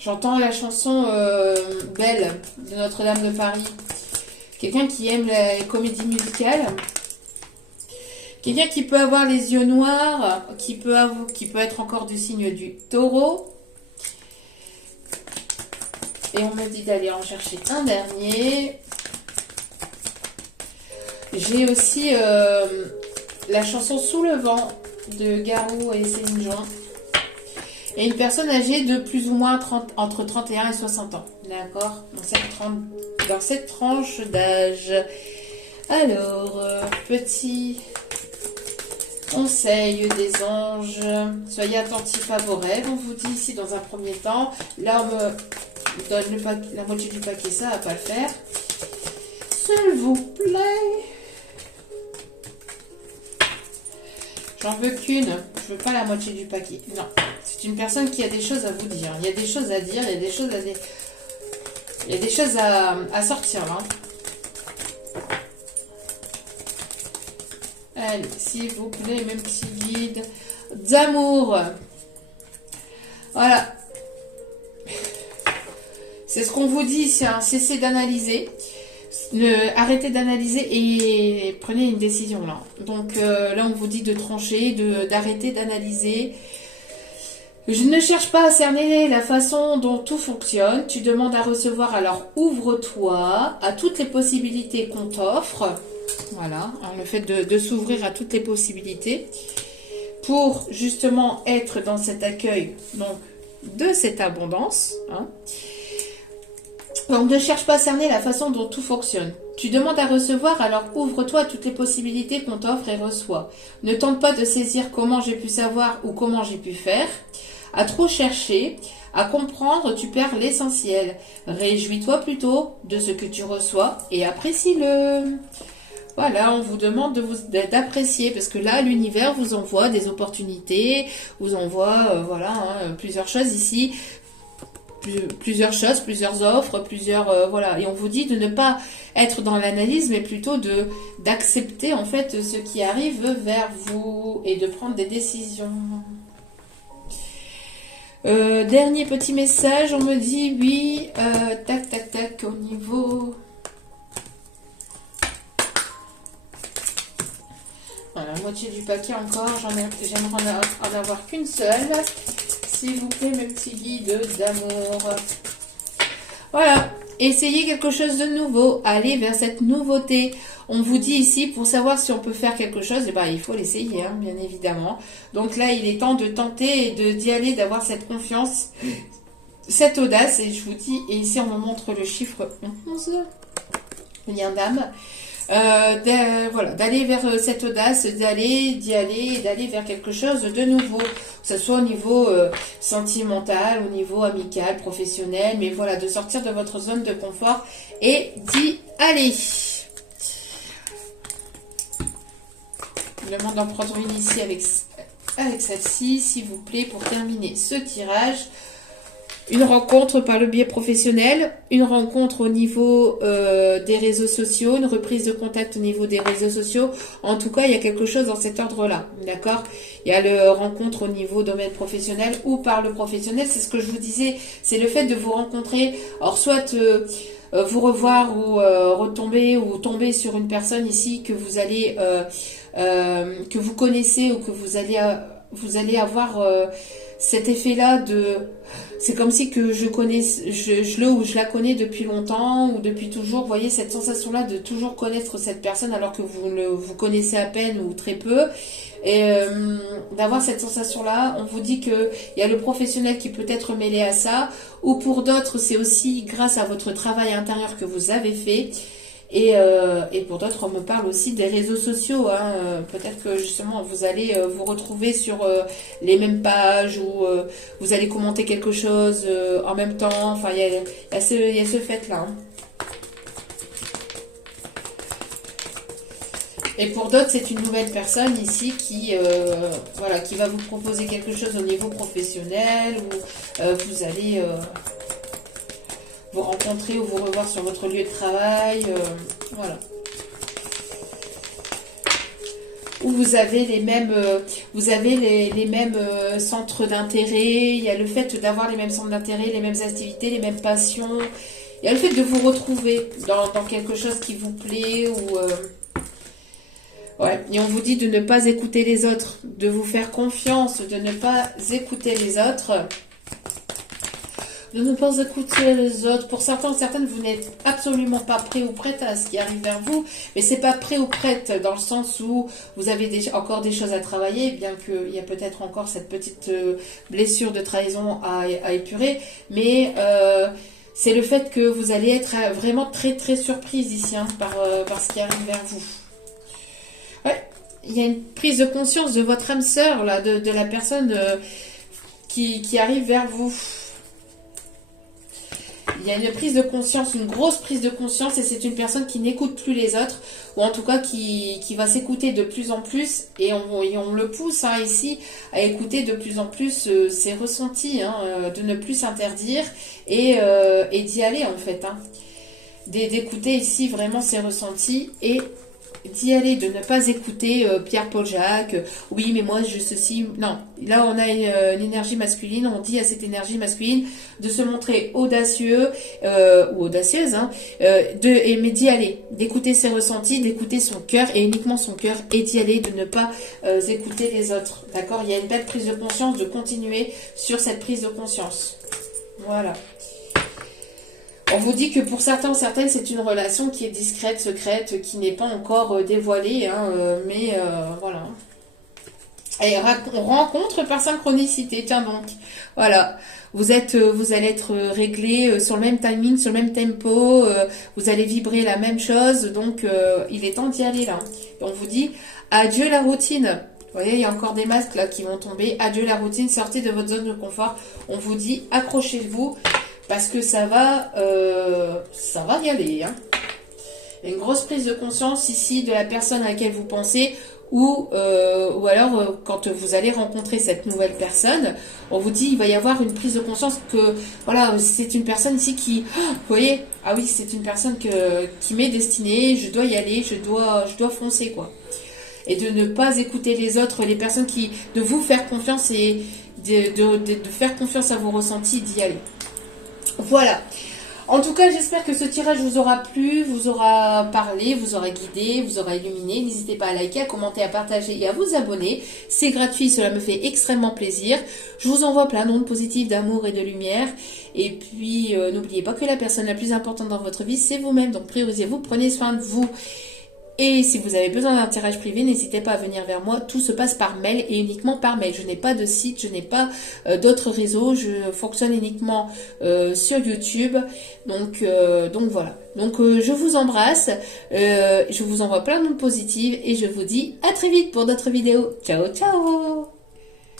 J'entends la chanson Belle de Notre-Dame de Paris. Quelqu'un qui aime les comédies musicales. Quelqu'un qui peut avoir les yeux noirs, qui peut être encore du signe du taureau. Et on me dit d'aller en chercher un dernier. J'ai aussi la chanson Sous le vent de Garou et Céline Dion. Et une personne âgée de plus ou moins entre 31 et 60 ans. D'accord? Dans cette tranche d'âge. Alors, petit conseil des anges. Soyez attentifs à vos rêves. On vous dit ici dans un premier temps. Là, donne la moitié du paquet, ça va pas le faire. S'il vous plaît. J'en veux qu'une. Je veux pas la moitié du paquet. Non. C'est une personne qui a des choses à vous dire. Il y a des choses à dire. Il y a des choses à dire. Il y a des choses à sortir là. Allez, s'il vous plaît, même petit guide d'amour. Voilà. C'est ce qu'on vous dit ici. Hein. Cessez d'analyser. Arrêtez d'analyser et prenez une décision là. Donc là, on vous dit de trancher, d'arrêter d'analyser. Je ne cherche pas à cerner la façon dont tout fonctionne. Tu demandes à recevoir, alors ouvre-toi à toutes les possibilités qu'on t'offre. Voilà, alors, le fait de s'ouvrir à toutes les possibilités pour justement être dans cet accueil donc, de cette abondance. Hein. Donc ne cherche pas à cerner la façon dont tout fonctionne. Tu demandes à recevoir, alors ouvre-toi à toutes les possibilités qu'on t'offre et reçois. Ne tente pas de saisir comment j'ai pu savoir ou comment j'ai pu faire. À trop chercher, à comprendre, tu perds l'essentiel. Réjouis-toi plutôt de ce que tu reçois et apprécie-le. Voilà, on vous demande d'apprécier parce que là, l'univers vous envoie des opportunités, vous envoie voilà, hein, plusieurs choses ici. Plusieurs choses, plusieurs offres, voilà. Et on vous dit de ne pas être dans l'analyse, mais plutôt d'accepter en fait ce qui arrive vers vous et de prendre des décisions. Dernier petit message, on me dit oui, tac tac tac au niveau. Voilà, la moitié du paquet encore, j'aimerais en avoir qu'une seule. S'il vous plaît, mes petits guides d'amour. Voilà, essayez quelque chose de nouveau. Allez vers cette nouveauté. On vous dit ici, pour savoir si on peut faire quelque chose, eh ben, il faut l'essayer, hein, bien évidemment. Donc là, il est temps de tenter et d'y aller, d'avoir cette confiance, cette audace. Et je vous dis, et ici, on me montre le chiffre 11, lien d'âme. Voilà, d'aller vers cette audace, d'y aller vers quelque chose de nouveau, que ce soit au niveau sentimental, au niveau amical, professionnel, mais voilà, de sortir de votre zone de confort et d'y aller. Je vous demande d'en prendre une ici avec celle-ci, s'il vous plaît, pour terminer ce tirage. Une rencontre par le biais professionnel, une rencontre au niveau des réseaux sociaux, une reprise de contact au niveau des réseaux sociaux. En tout cas, il y a quelque chose dans cet ordre-là, d'accord? Il y a le rencontre au niveau domaine professionnel ou par le professionnel. C'est ce que je vous disais, c'est le fait de vous rencontrer. Alors, soit vous revoir ou retomber ou tomber sur une personne ici que vous allez, que vous connaissez ou que vous allez avoir cet effet-là de... C'est comme si que je la connais depuis longtemps ou depuis toujours. Vous voyez cette sensation-là de toujours connaître cette personne alors que vous connaissez à peine ou très peu. Et d'avoir cette sensation-là, on vous dit qu'il y a le professionnel qui peut être mêlé à ça. Ou pour d'autres, c'est aussi grâce à votre travail intérieur que vous avez fait. Et pour d'autres, on me parle aussi des réseaux sociaux. Hein. Peut-être que justement, vous allez vous retrouver sur les mêmes pages ou vous allez commenter quelque chose en même temps. Enfin, il y a ce fait-là. Hein. Et pour d'autres, c'est une nouvelle personne ici qui va vous proposer quelque chose au niveau professionnel ou vous allez... vous rencontrer ou vous revoir sur votre lieu de travail, voilà. Où vous avez les mêmes, centres d'intérêt. Il y a le fait d'avoir les mêmes centres d'intérêt, les mêmes activités, les mêmes passions. Il y a le fait de vous retrouver dans quelque chose qui vous plaît ou ouais. Et on vous dit de ne pas écouter les autres, de vous faire confiance, de ne pas écouter les autres. De ne pas écouter les autres. Pour certains, certaines, vous n'êtes absolument pas prêt ou prête à ce qui arrive vers vous. Mais c'est pas prêt ou prête dans le sens où vous avez encore des choses à travailler, bien qu'il y a peut-être encore cette petite blessure de trahison à épurer. Mais c'est le fait que vous allez être vraiment très très surprise ici hein, par ce qui arrive vers vous. Ouais, il y a une prise de conscience de votre âme sœur, là, de la personne qui arrive vers vous. il y a une prise de conscience, une grosse prise de conscience, et c'est une personne qui n'écoute plus les autres, ou en tout cas qui va s'écouter de plus en plus, et on le pousse hein, ici à écouter de plus en plus ses ressentis, hein, de ne plus s'interdire et d'y aller en fait. Hein. D'écouter ici vraiment ses ressentis et d'y aller, de ne pas écouter Pierre-Paul Jacques, oui mais moi je ceci, non, là on a une énergie masculine, on dit à cette énergie masculine de se montrer audacieux ou audacieuse, hein, mais d'y aller, d'écouter ses ressentis, d'écouter son cœur et uniquement son cœur et d'y aller, de ne pas écouter les autres, d'accord, il y a une belle prise de conscience, de continuer sur cette prise de conscience, voilà. On vous dit que pour certains ou certaines, c'est une relation qui est discrète, secrète, qui n'est pas encore dévoilée, hein, mais voilà. Et on rencontre par synchronicité, tiens donc. Voilà. Vous allez être réglé sur le même timing, sur le même tempo, vous allez vibrer la même chose, donc il est temps d'y aller là. Et on vous dit, adieu la routine. Vous voyez, il y a encore des masques là qui vont tomber. Adieu la routine, sortez de votre zone de confort. On vous dit, accrochez-vous. Parce que ça va y aller. Hein. Il y a une grosse prise de conscience ici de la personne à laquelle vous pensez ou alors quand vous allez rencontrer cette nouvelle personne, on vous dit il va y avoir une prise de conscience que voilà, c'est une personne ici qui, vous voyez, ah oui, c'est une personne qui m'est destinée, je dois y aller, je dois foncer quoi. Et de ne pas écouter les autres, les personnes de vous faire confiance et de faire confiance à vos ressentis, d'y aller. Voilà. En tout cas, j'espère que ce tirage vous aura plu, vous aura parlé, vous aura guidé, vous aura illuminé. N'hésitez pas à liker, à commenter, à partager et à vous abonner. C'est gratuit, cela me fait extrêmement plaisir. Je vous envoie plein d'ondes positives, d'amour et de lumière. Et puis, n'oubliez pas que la personne la plus importante dans votre vie, c'est vous-même. Donc, priorisez-vous, prenez soin de vous. Et si vous avez besoin d'un tirage privé, n'hésitez pas à venir vers moi. Tout se passe par mail et uniquement par mail. Je n'ai pas de site, je n'ai pas d'autres réseaux. Je fonctionne uniquement sur YouTube. Donc voilà. Donc je vous embrasse. Je vous envoie plein de notes positives et je vous dis à très vite pour d'autres vidéos. Ciao, ciao!